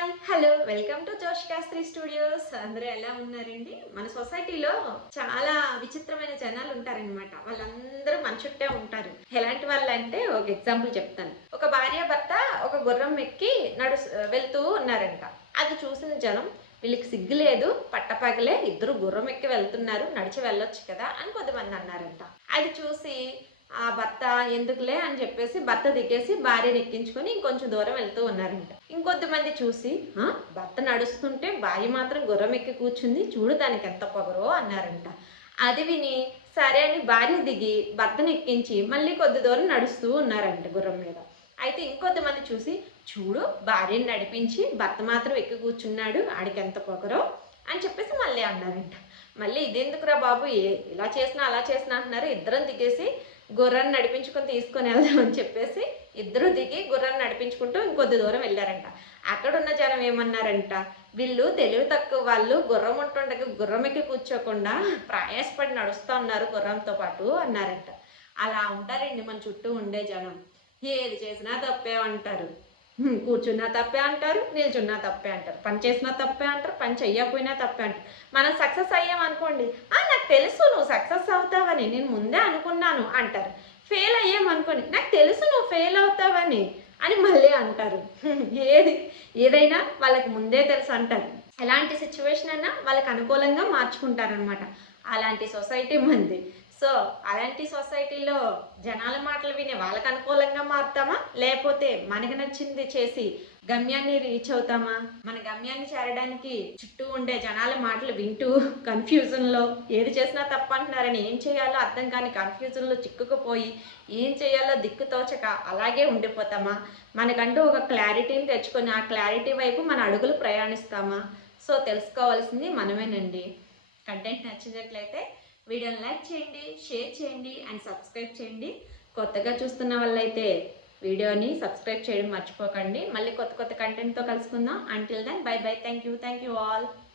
Hi hello welcome to జోష్కాస్త్రి studios. అందరూ ఎలా ఉన్నారండి? మన సొసైటీలో చాలా విచిత్రమైన జనాలు ఉంటారనమాట. వాళ్ళందరూ మన చుట్టే ఉంటారు. ఎలాంటి వాళ్ళు అంటే ఒక ఎగ్జాంపుల్ చెప్తాను. ఒక భార్య భర్త ఒక గుర్రం ఎక్కి వెళ్తూ ఉన్నారంట. అది చూసిన జనం వీళ్ళకి సిగ్గు లేదు, పట్టపగలే ఇద్దరు గుర్రం ఎక్కి వెళ్తున్నారు, నడిచి వెళ్ళొచ్చు కదా అని కొంతమంది అన్నారంట. అది చూసి ఆ భర్త ఎందుకులే అని చెప్పేసి భర్త దిగేసి భార్యను ఎక్కించుకొని ఇంకొంచెం దూరం వెళ్తూ ఉన్నారంట. ఇంకొద్దిమంది చూసి భర్త నడుస్తుంటే భార్య మాత్రం గుర్రం ఎక్కి కూర్చుంది, చూడు దానికి ఎంత పొగరో అన్నారంట. అది విని సరే అని భార్య దిగి భర్తను ఎక్కించి మళ్ళీ కొద్ది దూరం నడుస్తూ ఉన్నారంట గుర్రం మీద. అయితే ఇంకొద్దిమంది చూసి చూడు భార్యను నడిపించి భర్త మాత్రం ఎక్కి కూర్చున్నాడు, ఆడికి ఎంత పొగరో అని చెప్పేసి మళ్ళీ అన్నారంట. మళ్ళీ ఇదెందుకురా బాబు, ఇలా చేసినా అలా చేసినా అంటున్నారు. ఇద్దరం దిగేసి గుర్రాన్ని నడిపించుకొని తీసుకొని వెళ్దామని చెప్పేసి ఇద్దరు దిగి గుర్రాన్ని నడిపించుకుంటూ ఇంకొద్ది దూరం వెళ్ళారంట. అక్కడున్న జనం ఏమన్నారంట, వీళ్ళు తెలివి తక్కువ వాళ్ళు, గుర్రం ఉంటుండగా గుర్రం ఎక్కి కూర్చోకుండా ప్రయాసపడి నడుస్తూ ఉన్నారు గుర్రంతో పాటు అన్నారంట. అలా ఉంటారండి మన చుట్టూ ఉండే జనం. ఏది చేసినా తప్పే అంటారు, కూర్చున్నా తప్పే అంటారు, నిల్చున్నా తప్పే అంటారు, పని చేసినా తప్పే అంటారు, పని చెయ్యకపోయినా తప్పే అంటారు. మనం సక్సెస్ అయ్యాం అనుకోండి, నాకు తెలుసు నువ్వు సక్సెస్ అవుతావని, నేను ముందే అనుకున్నాను అంటారు. ఫెయిల్ అయ్యామనుకోండి, నాకు తెలుసు నువ్వు ఫెయిల్ అవుతావని అని మళ్ళీ అంటారు. ఏదైనా వాళ్ళకి ముందే తెలుసు అంటారు. ఎలాంటి సిచ్యువేషన్ అయినా వాళ్ళకి అనుకూలంగా మార్చుకుంటారనమాట. అలాంటి సొసైటీ మంది. సో అలాంటి సొసైటీలో జనాల మాటలు విని వాళ్ళకి అనుకూలంగా మారుతామా, లేకపోతే మనకి నచ్చింది చేసి గమ్యాన్ని రీచ్ అవుతామా? మన గమ్యాన్ని చేరడానికి చుట్టూ ఉండే జనాల మాటలు వింటూ కన్ఫ్యూజన్లో ఏది చేసినా తప్పంటున్నారని ఏం చేయాలో అర్థం కాని కన్ఫ్యూజన్లో చిక్కుకుపోయి ఏం చేయాలో దిక్కుతోచక అలాగే ఉండిపోతామా? మనకంటూ ఒక క్లారిటీని తెచ్చుకొని ఆ క్లారిటీ వైపు మన అడుగులు ప్రయాణిస్తామా? సో తెలుసుకోవాల్సింది మనమేనండి. కంటెంట్ నచ్చినట్లయితే వీడియోని లైక్ చేయండి, షేర్ చేయండి అండ్ సబ్స్క్రైబ్ చేయండి. కొత్తగా చూస్తున్న వాళ్ళైతే వీడియోని సబ్స్క్రైబ్ చేయడం మర్చిపోకండి. మళ్ళీ కొత్త కంటెంట్తో కలుసుకుందాం. Until then bye bye. Thank you all.